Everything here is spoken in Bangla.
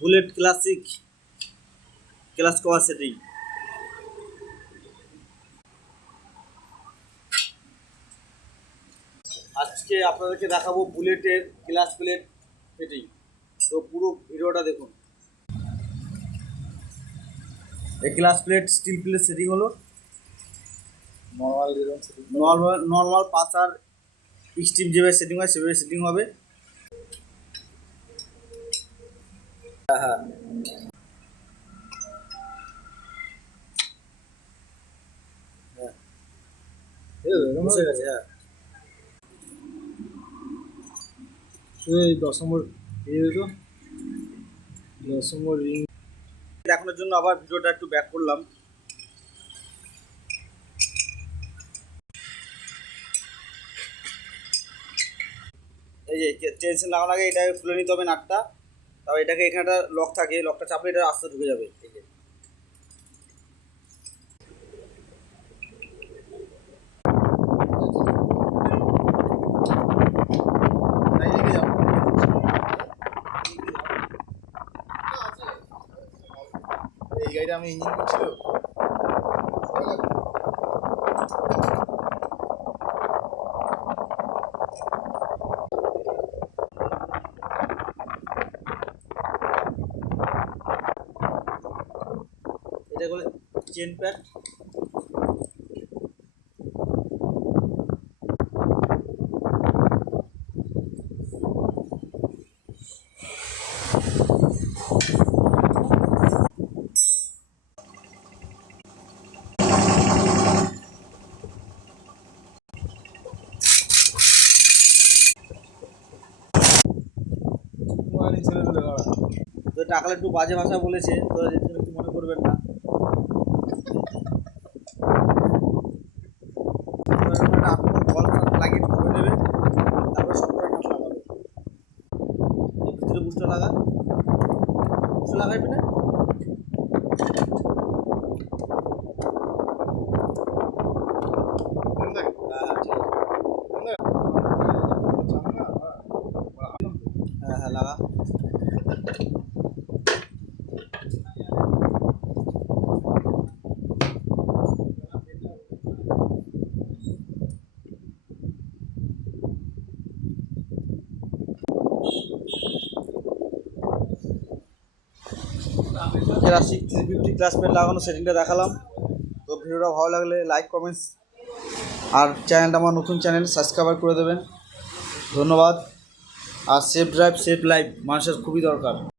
Bullet classic class cover setting. আজকে আপনাদেরকে দেখাবো বুলেটের ক্লাস প্লেট সেটিং। তো পুরো ভিডিওটা দেখুন। এই class plate still plate setting হলো নর্মাল পাঁচ আর স্টিম যেভাবে সেটিং হয় সেভাবে সেটিং হবে। হ্যাঁ বসে গেছে। হ্যাঁ এই 10 নম্বর রিং দেখানোর জন্য আবার ভিডিওটা একটু ব্যাক করলাম। এই যে টেনশন লাগানোর আগে এটাকে খুলে নিতে হবে নাটটা। তারপর এটাকে এখানে একটা লক থাকে, লকটা চাপলে এটা আস্তে ঢুকে যাবে। এই যে এই গাড়িটা আমি ইঞ্জিন করছিল। এটা বলে চেন প্যাড। তো টাকালে একটু বাজে ভাষা বলেছে, তো একটু মনে করবেন না। আপনার বল লাগিয়ে ধরে নেবে, তারপরে সব করে নাট লাগাবে। এই ভিতরে বুস্টার লাগা, বুস্টার লাগাইবি না। হ্যাঁ ঠিক আছে। হ্যাঁ লাগা। এরা 350 ক্লাস প্লেট লাগানো সেটিংটা দেখালাম। তো ভিডিওটা ভালো লাগলে লাইক কমেন্টস আর চ্যানেলটা আমার নতুন চ্যানেল সাবস্ক্রাইব করে দেবেন। ধন্যবাদ। আর সেফ ড্রাইভ সেফ লাইফ মানুষের খুবই দরকার।